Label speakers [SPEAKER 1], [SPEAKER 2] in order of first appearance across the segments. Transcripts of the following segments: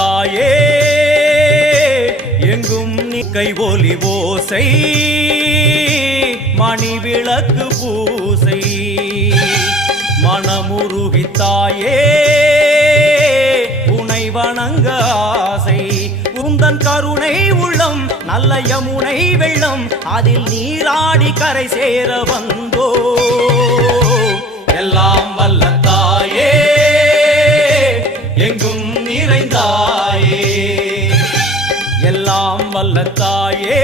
[SPEAKER 1] தாயே எங்கும் நீ கை ஒலி ஓசை மணி விளக்கு பூசை. மனமுருகி தாயே உனை வணங்க ஆசை. உந்தன் கருணை உள்ளம் நல்ல யமுனை வெள்ளம் அதில் நீராடி கரை சேர வந்தோ நல்ல தாயே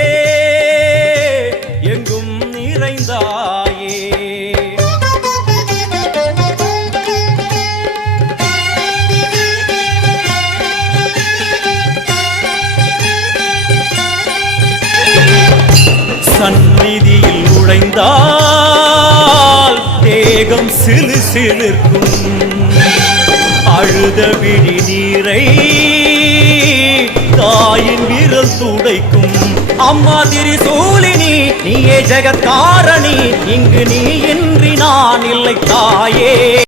[SPEAKER 1] எங்கும் நிறைந்தாயே. சந்நிதியில் நுழைந்தால் தேகம் சிறு சிலிர்க்கும். அழுத விழி நீரை சுடைக்கும். அம்மா திரிசூலினி நீயே ஜெகத்காரணி இங்கு நீ இன்றி நான் இல்லை தாயே.